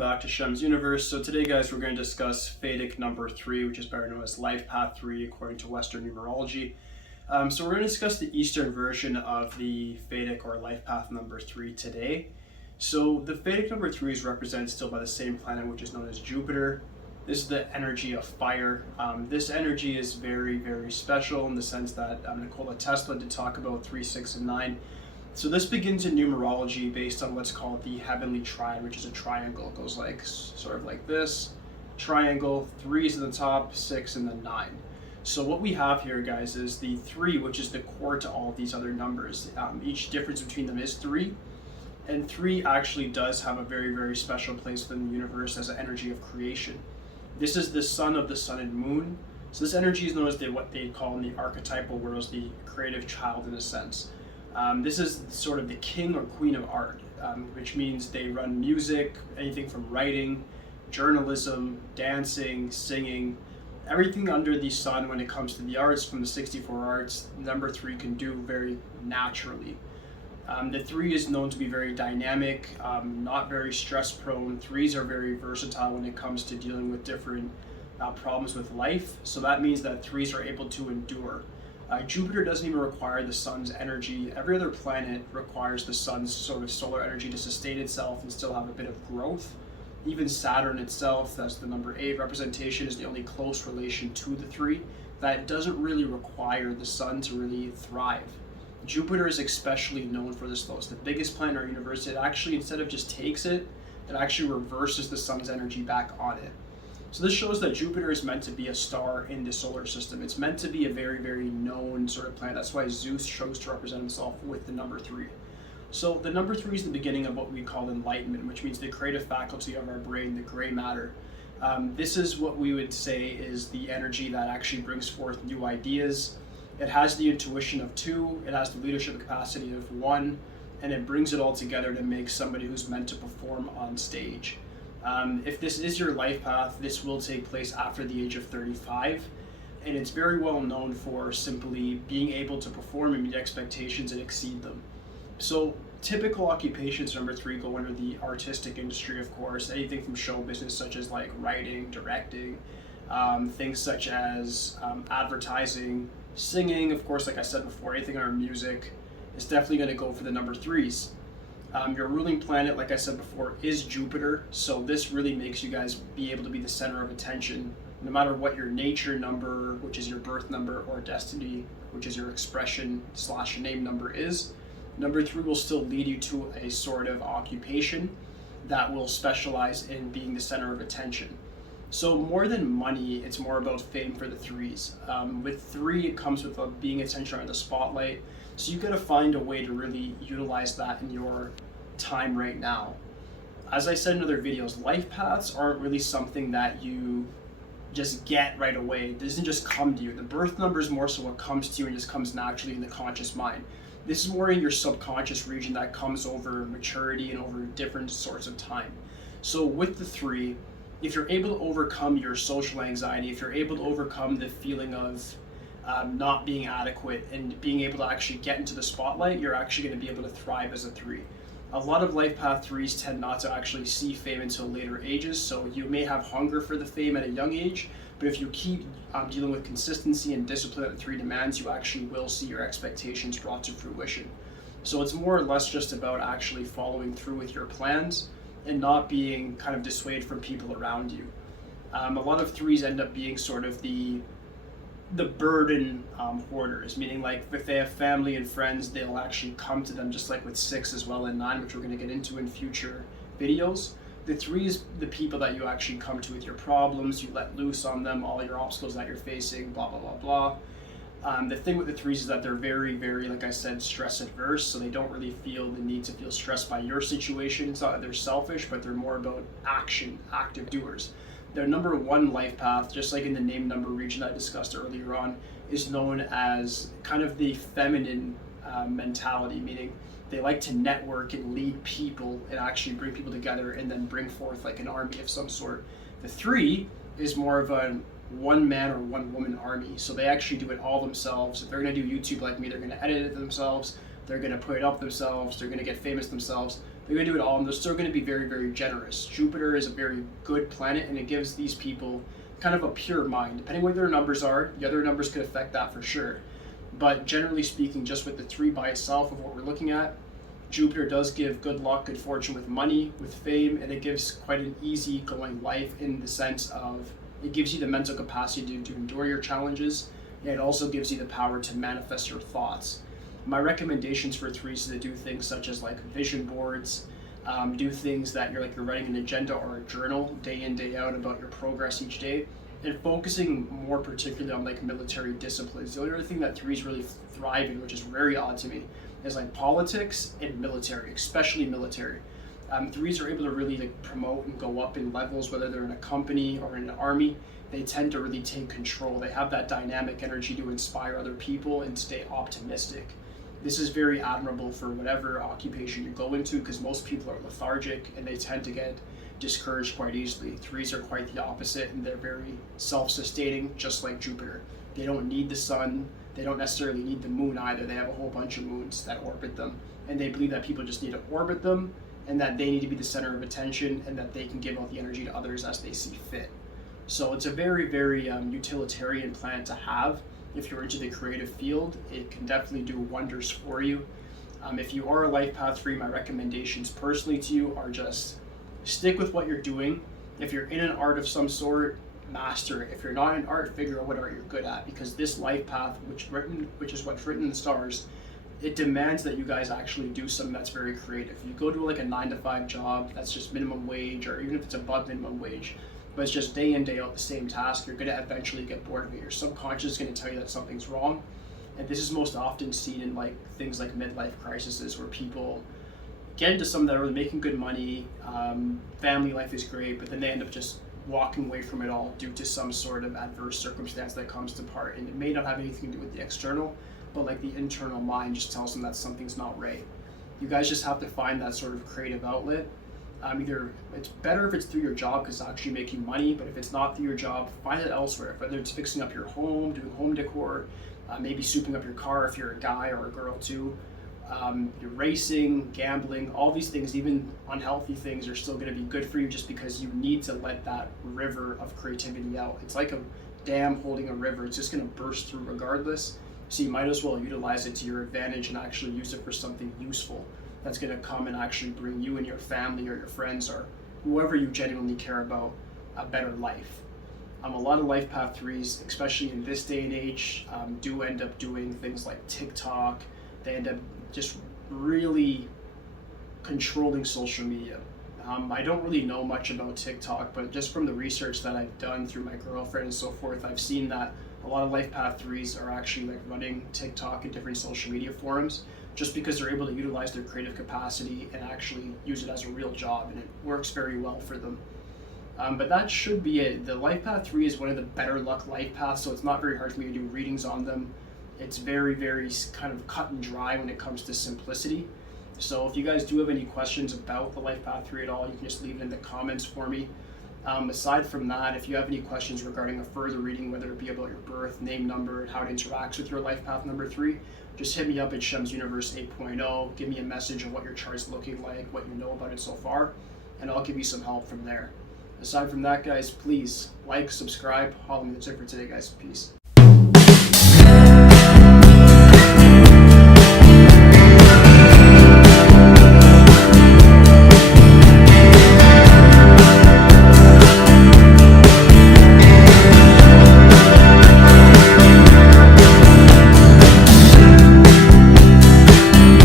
Back to Shemsuniverse. So today, guys, we're going to discuss Fadic number 3, which is better known as Life Path 3 according to Western numerology. So we're going to discuss the Eastern version of the Fadic or Life Path number 3 today. So the Fadic number 3 is represented still by the same planet, which is known as Jupiter. This is the energy of fire. This energy is very, very special in the sense that Nikola Tesla did talk about 3, 6, and 9. So this begins in numerology based on what's called the heavenly triad, which is a triangle. It goes like sort of like this, triangle, 3 is at the top, 6, and then 9. So what we have here, guys, is the 3, which is the core to all of these other numbers. Each difference between them is 3, and 3 actually does have a very, very special place within the universe as an energy of creation. This is the sun of the sun and moon. So this energy is known as what they call in the archetypal world the creative child in a sense. This is sort of the king or queen of art, which means they run music, anything from writing, journalism, dancing, singing, everything under the sun when it comes to the arts. From the 64 arts, number 3 can do very naturally. The 3 is known to be very dynamic, not very stress prone. 3s are very versatile when it comes to dealing with different problems with life. So that means that 3s are able to endure. Jupiter doesn't even require the sun's energy. Every other planet requires the sun's sort of solar energy to sustain itself and still have a bit of growth. Even Saturn itself, that's the number 8 representation, is the only close relation to the 3 that doesn't really require the sun to really thrive. Jupiter is especially known for this though. It's the biggest planet in our universe. It actually, instead of just takes it, it actually reverses the sun's energy back on it. So this shows that Jupiter is meant to be a star in the solar system. It's meant to be a very, very known sort of planet. That's why Zeus chose to represent himself with the number 3. So the number 3 is the beginning of what we call enlightenment, which means the creative faculty of our brain, the gray matter. This is what we would say is the energy that actually brings forth new ideas. It has the intuition of 2, it has the leadership capacity of 1, and it brings it all together to make somebody who's meant to perform on stage. If this is your life path, this will take place after the age of 35, and it's very well known for simply being able to perform and meet expectations and exceed them. So typical occupations number 3 go under the artistic industry, of course, anything from show business such as like writing, directing, things such as advertising, singing, of course, like I said before, anything on our music is definitely going to go for the number 3s. Your ruling planet, like I said before, is Jupiter, so this really makes you guys be able to be the center of attention, no matter what your nature number, which is your birth number, or destiny, which is your expression / name number is. Number 3 will still lead you to a sort of occupation that will specialize in being the center of attention. So more than money, it's more about fame for the 3s. With 3, it comes with being attention on the spotlight. So you've got to find a way to really utilize that in your time right now. As I said in other videos, life paths aren't really something that you just get right away. It doesn't just come to you. The birth number is more so what comes to you and just comes naturally in the conscious mind. This is more in your subconscious region that comes over maturity and over different sorts of time. So with the 3, if you're able to overcome your social anxiety, if you're able to overcome the feeling of not being adequate and being able to actually get into the spotlight, you're actually going to be able to thrive as a 3. A lot of life path 3s tend not to actually see fame until later ages, so you may have hunger for the fame at a young age, but if you keep dealing with consistency and discipline that 3 demands, you actually will see your expectations brought to fruition. So it's more or less just about actually following through with your plans and not being kind of dissuaded from people around you. A lot of 3s end up being sort of the burden hoarders, meaning like if they have family and friends, they'll actually come to them, just like with 6 as well and 9, which we're going to get into in future videos. The 3 is the people that you actually come to with your problems, you let loose on them, all your obstacles that you're facing, blah, blah, blah, blah. The thing with the 3s is that they're very, very, like I said, stress adverse, so they don't really feel the need to feel stressed by your situation. It's not that they're selfish, but they're more about action, active doers. Their number 1 life path, just like in the name number region I discussed earlier on, is known as kind of the feminine mentality, meaning they like to network and lead people and actually bring people together and then bring forth like an army of some sort. The 3 is more of a one man or one woman army, so they actually do it all themselves. If they're going to do YouTube like me, they're going to edit it themselves, they're going to put it up themselves, they're going to get famous themselves. They're going to do it all, and they're still going to be very, very generous. Jupiter is a very good planet, and it gives these people kind of a pure mind. Depending what their numbers are, the other numbers could affect that for sure. But generally speaking, just with the 3 by itself of what we're looking at, Jupiter does give good luck, good fortune with money, with fame, and it gives quite an easy-going life in the sense of it gives you the mental capacity to endure your challenges, and it also gives you the power to manifest your thoughts. My recommendations for 3s is to do things such as like vision boards, do things that you're writing an agenda or a journal day in, day out about your progress each day, and focusing more particularly on like military disciplines. The only other thing that 3s really thrive in, which is very odd to me, is like politics and military, especially military. 3s are able to really like promote and go up in levels, whether they're in a company or in an army. They tend to really take control. They have that dynamic energy to inspire other people and stay optimistic. This is very admirable for whatever occupation you go into, because most people are lethargic and they tend to get discouraged quite easily. 3s are quite the opposite, and they're very self-sustaining, just like Jupiter. They don't need the sun. They don't necessarily need the moon either. They have a whole bunch of moons that orbit them, and they believe that people just need to orbit them, and that they need to be the center of attention, and that they can give out the energy to others as they see fit. So it's a very, very utilitarian planet to have. If you're into the creative field, it can definitely do wonders for you. If you are a life path 3, my recommendations personally to you are just stick with what you're doing. If you're in an art of some sort, master it. If you're not in art, figure out what art you're good at, because this life path, which is what's written in the stars, it demands that you guys actually do something that's very creative. You go to like a 9-to-5 job that's just minimum wage, or even if it's above minimum wage, but it's just day in, day out the same task, you're going to eventually get bored of it. Your subconscious is going to tell you that something's wrong. And this is most often seen in like things like midlife crises, where people get into something that are really making good money, family life is great, but then they end up just walking away from it all due to some sort of adverse circumstance that comes to part. And it may not have anything to do with the external, but like the internal mind just tells them that something's not right. You guys just have to find that sort of creative outlet. Either it's better if it's through your job because it's actually making money, but if it's not through your job, find it elsewhere. Whether it's fixing up your home, doing home decor, maybe souping up your car if you're a guy or a girl too. You're racing, gambling, all these things, even unhealthy things, are still going to be good for you, just because you need to let that river of creativity out. It's like a dam holding a river. It's just going to burst through regardless. So you might as well utilize it to your advantage and actually use it for something useful that's going to come and actually bring you and your family or your friends or whoever you genuinely care about a better life. A lot of life path 3s, especially in this day and age, do end up doing things like TikTok. They end up just really controlling social media. I don't really know much about TikTok, but just from the research that I've done through my girlfriend and so forth, I've seen that a lot of life path 3s are actually like running TikTok and different social media forums, just because they're able to utilize their creative capacity and actually use it as a real job, and it works very well for them. But that should be it. The life path 3 is one of the better luck life paths, so it's not very hard for me to do readings on them. It's very, very kind of cut and dry when it comes to simplicity. So if you guys do have any questions about the life path 3 at all, you can just leave it in the comments for me. Aside from that, if you have any questions regarding a further reading, whether it be about your birth, name, number, and how it interacts with your life path number 3, just hit me up at Shemsuniverse 8.0. Give me a message of what your chart's looking like, what you know about it so far, and I'll give you some help from there. Aside from that, guys, please like, subscribe. Holla me. That's it for today, guys. Peace.